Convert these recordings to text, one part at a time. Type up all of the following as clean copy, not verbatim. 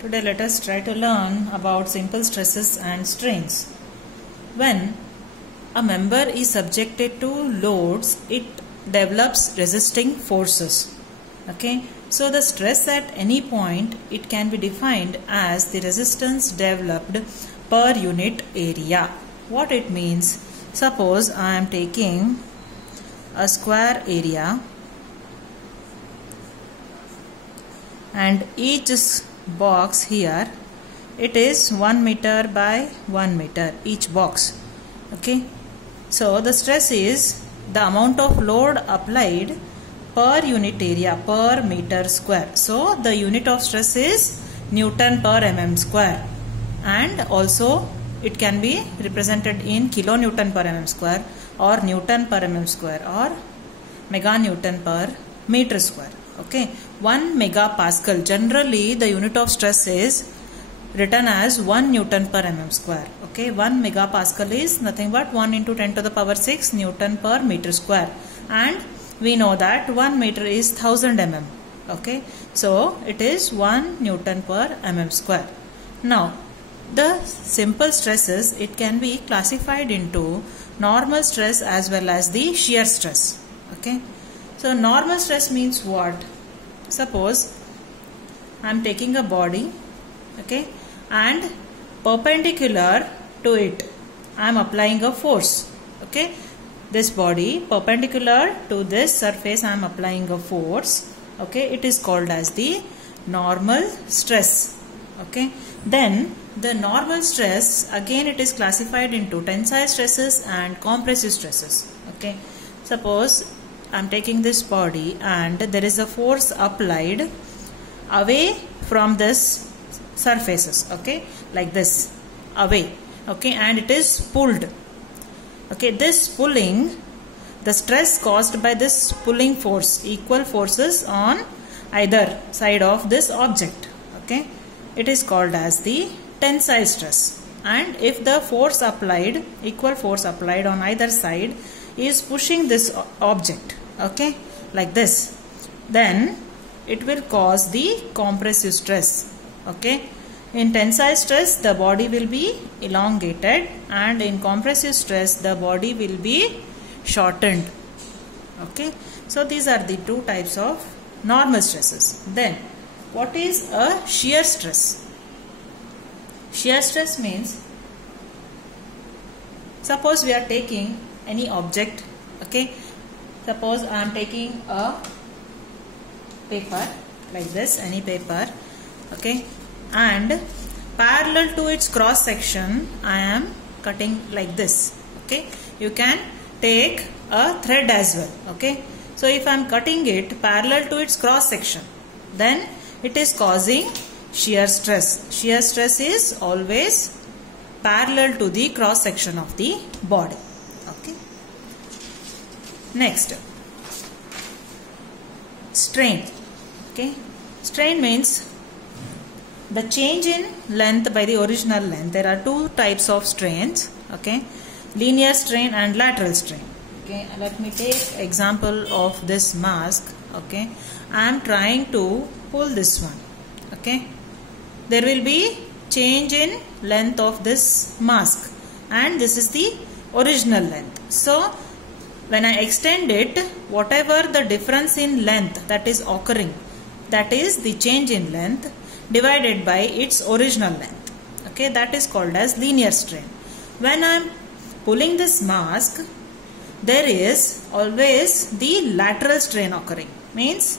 Today let us try to learn about simple stresses and strains. When a member is subjected to loads, it develops resisting forces. Okay, so the stress at any point, it can be defined as the resistance developed per unit area. What it means? Suppose I am taking a square area and each box here, it is 1 meter by 1 meter each box. Okay, so the stress is the amount of load applied per unit area per meter square. So the unit of stress is Newton per mm square, and also it can be represented in kilonewton per mm square or Newton per mm square or meganewton per meter square. Okay, 1 megapascal, generally the unit of stress is written as 1 Newton per mm square. Okay, 1 megapascal is nothing but 1 into 10 to the power 6 Newton per meter square, and we know that 1 meter is 1000 mm. Okay, so it is 1 Newton per mm square. Now the simple stresses, it can be classified into normal stress as well as the shear stress. Okay, so normal stress means what? Suppose I am taking a body, okay, and perpendicular to it I am applying a force. Okay, this body perpendicular to this surface I am applying a force. Okay, it is called as the normal stress. Okay, then the normal stress, again it is classified into tensile stresses and compressive stresses. Okay, suppose I am taking this body and there is a force applied away from this surfaces. Okay, like this, away. Okay, and it is pulled. Okay, this pulling, the stress caused by this pulling force, equal forces on either side of this object. Okay, it is called as the tensile stress. And if the force applied, equal force applied on either side is pushing this object, okay, like this, then it will cause the compressive stress. Okay, in tensile stress the body will be elongated, and in compressive stress the body will be shortened. Okay, so these are the two types of normal stresses. Then what is a shear stress? Shear stress means, suppose we are taking any object. Okay, suppose I am taking a paper like this, any paper. Okay, and parallel to its cross section I am cutting like this. Okay, you can take a thread as well. Okay, so if I am cutting it parallel to its cross section, then it is causing shear stress. Shear stress is always parallel to the cross section of the body. Okay, next, strain. Okay, strain means the change in length by the original length. There are two types of strains. Okay, linear strain and lateral strain. Okay, let me take example of this mask. Okay, I am trying to pull this one. Okay, there will be change in length of this mask, and this is the original length. So when I extend it, whatever the difference in length that is occurring, that is the change in length divided by its original length. Okay, that is called as linear strain. When I am pulling this mask, there is always the lateral strain occurring. Means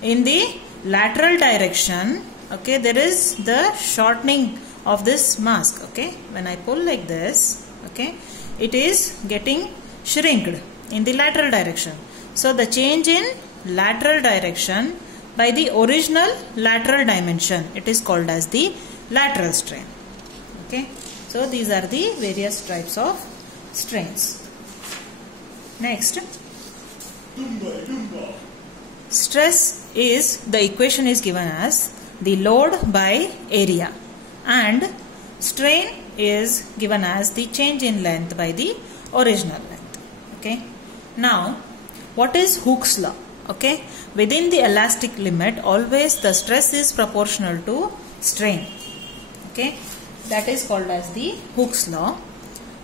in the lateral direction, okay, there is the shortening of this mask. Okay, when I pull like this, okay, it is getting shrinked in the lateral direction. So the change in lateral direction by the original lateral dimension, it is called as the lateral strain. Okay, so these are the various types of strains. Next, stress is, the equation is given as the load by area, and strain is given as the change in length by the original length. Okay, now what is Hooke's law? Okay, within the elastic limit always the stress is proportional to strain. Okay, that is called as the Hooke's law.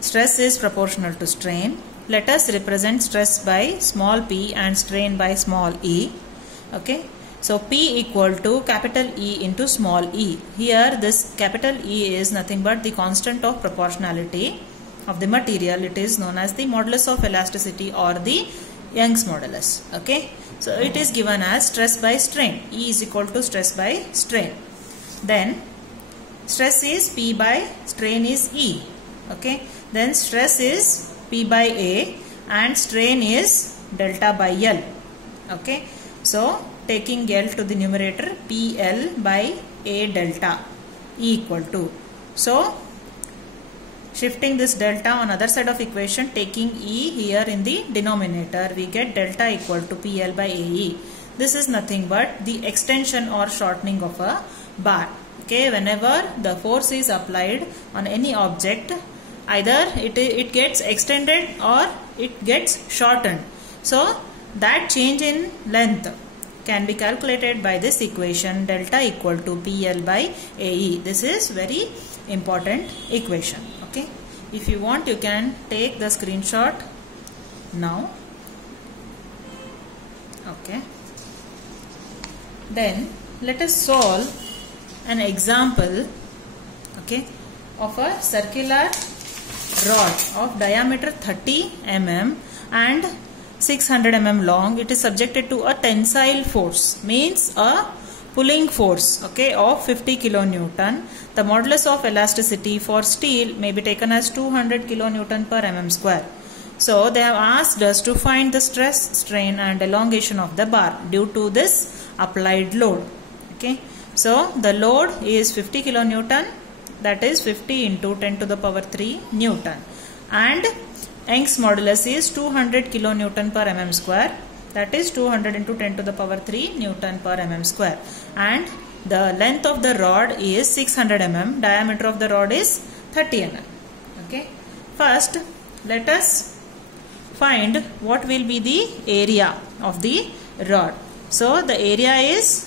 Stress is proportional to strain. Let us represent stress by small p and strain by small e. Okay, so P equal to capital E into small e. Here this capital E is nothing but the constant of proportionality of the material. It is known as the modulus of elasticity or the Young's modulus. Okay, so it is given as stress by strain. E is equal to stress by strain. Then stress is P by strain is E. Okay, then stress is P by A and strain is delta by L. Okay, so taking L to the numerator, PL by A delta E equal to. So shifting this delta on other side of equation, taking E here in the denominator, we get delta equal to PL by AE. This is nothing but the extension or shortening of a bar. Okay, whenever the force is applied on any object, either it gets extended or it gets shortened. So that change in length can be calculated by this equation, delta equal to PL by AE. This is very important equation. Okay, if you want, you can take the screenshot now. Okay, then let us solve an example, okay, of a circular rod of diameter 30 mm and 600 mm long. It is subjected to a tensile force, means a pulling force, okay, of 50 kilonewton. The modulus of elasticity for steel may be taken as 200 kilonewton per mm square. So they have asked us to find the stress, strain and elongation of the bar due to this applied load. Okay, so the load is 50 kilonewton, that is 50 into 10 to the power 3 Newton, and Young's modulus is 200 kilonewton per mm square, that is 200 into 10 to the power 3 Newton per mm square, and the length of the rod is 600 mm, diameter of the rod is 30 mm. Okay, first let us find what will be the area of the rod. So the area is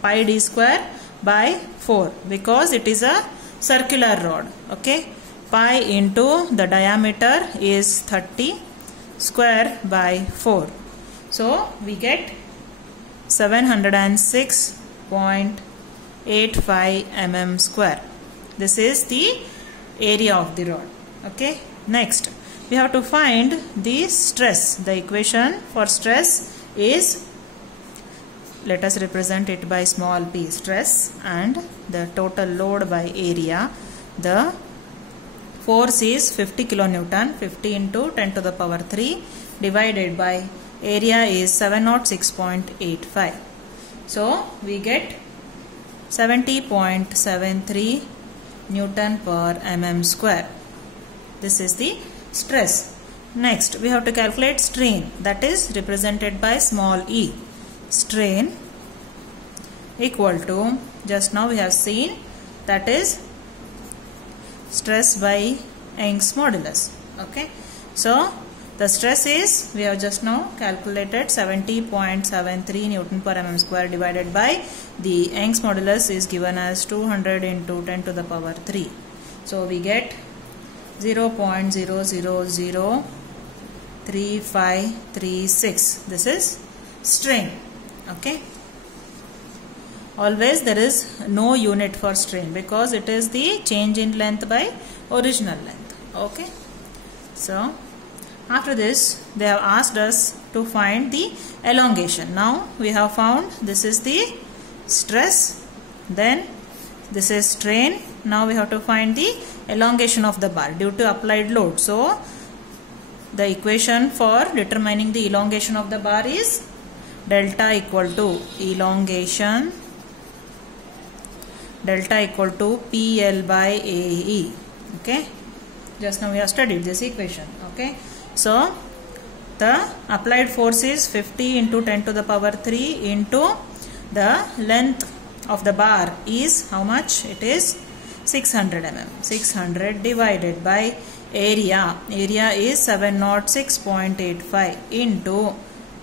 pi d square by 4 because it is a circular rod. Okay, pi into the diameter is 30 square by 4. So we get 706.85 mm square. This is the area of the rod. Okay, next we have to find the stress. The equation for stress is, let us represent it by small p, stress, and the total load by area. The force is 50 kilonewton, 50 into 10 to the power 3 divided by area is 706.85. So we get 70.73 Newton per mm square. This is the stress. Next we have to calculate strain, that is represented by small e. Strain equal to, just now we have seen, that is stress by Young's modulus. Okay, so the stress is, we have just now calculated, 70.73 Newton per mm square divided by the Young's modulus is given as 200 into 10 to the power 3. So we get 0.0003536. This is strain. Okay, always there is no unit for strain because it is the change in length by original length. Okay, so after this they have asked us to find the elongation. Now we have found this is the stress, then this is strain. Now we have to find the elongation of the bar due to applied load. So the equation for determining the elongation of the bar is delta equal to elongation, delta equal to PL by AE. Okay, just now we have studied this equation. Okay, so the applied force is 50 into 10 to the power 3 into the length of the bar is how much? It is 600 mm. 600 divided by area. Area is 706.85 into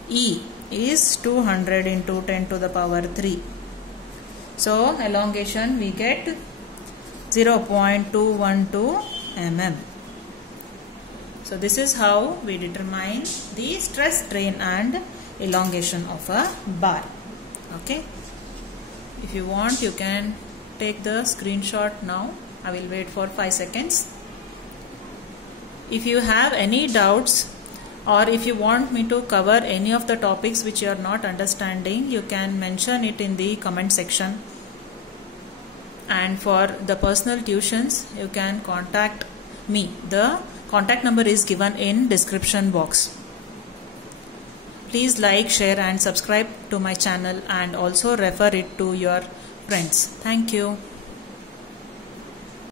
E is 200 into 10 to the power 3. So elongation we get 0.212 mm. So this is how we determine the stress, strain and elongation of a bar. Okay. If you want, you can take the screenshot now. I will wait for 5 seconds. If you have any doubts or if you want me to cover any of the topics which you are not understanding, you can mention it in the comment section. And for the personal tuitions, you can contact me. The contact number is given in description box. Please like, share and subscribe to my channel and also refer it to your friends. Thank you.